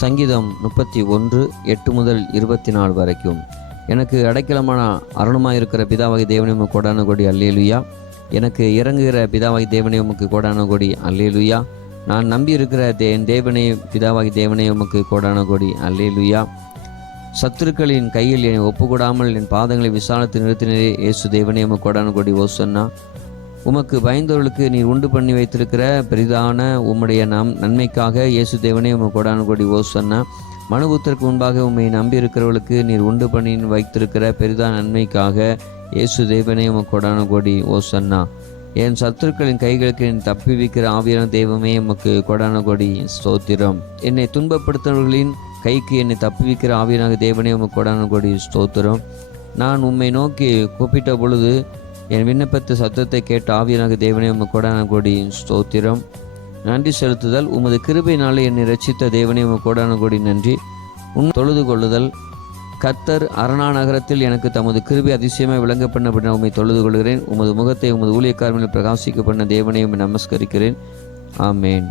சங்கீதம் முப்பத்தி ஒன்று எட்டு முதல் இருபத்தி நாலு வரைக்கும். எனக்கு அடைக்கலமான அருணமாக இருக்கிற பிதாவாகி தேவனே உமக்கு கோடான கொடி அல்லேலுயா. எனக்கு இறங்குகிற பிதாவாகி தேவனே உமக்கு கோடான கொடி அல்லேலுயா. நான் நம்பி இருக்கிற தே என் தேவனே பிதாவாகி தேவனே உமக்கு கோடான கொடி அல்லேலுயா. சத்துருக்களின் கையில் என்னை ஒப்புக்கூடாமல் என் பாதங்களை விசாலத்தில் நிறுத்தினரே இயேசு தேவனே உமக்கு கோடான கொடி ஓசன்னா. உமக்கு பயந்தவர்களுக்கு நீர் உண்டு பண்ணி வைத்திருக்கிற பெரிதான உம்முடைய நம் நன்மைக்காக இயேசு தேவனே உமக்கு கொடான கொடி ஓசன்னா. மனுபுத்திற்கு முன்பாக உம்மை நம்பியிருக்கிறவர்களுக்கு நீர் உண்டு பண்ணி வைத்திருக்கிற பெரிதான நன்மைக்காக இயேசு தேவனே உமக்கு கொடான கொடி ஓசன்னா. என் சத்துருக்களின் கைகளுக்கு என் தப்பி வைக்கிற ஆவியான தெய்வமே உமக்கு கொடான கொடி ஸ்தோத்திரம். என்னை துன்பப்படுத்தவர்களின் கைக்கு என்னை தப்பி வைக்கிற ஆவியனாக தேவனே உமக்கு கொடான கொடி ஸ்தோத்திரம். நான் உம்மை நோக்கி கூப்பிட்ட பொழுது என் விண்ணப்பத்து சத்தத்தை கேட்டு ஆவியனாக தேவனே உமக்கு கொடான கோடியின் ஸ்தோத்திரம். நன்றி செலுத்துதல். உமது கிருபையினாலே என்னை ரச்சித்த தேவனே உமக்கு கொடான நன்றி. உன் தொழுது கொள்ளுதல். கத்தர் அரணா நகரத்தில் எனக்கு தமது கிருபை அதிசயமாக விளங்க பண்ண உம்மை தொழுது கொள்கிறேன். உமது முகத்தை உமது ஊழியக்காரர்களில் பிரகாசிக்க பண்ண தேவனையும் நமஸ்கரிக்கிறேன். ஆமேன்.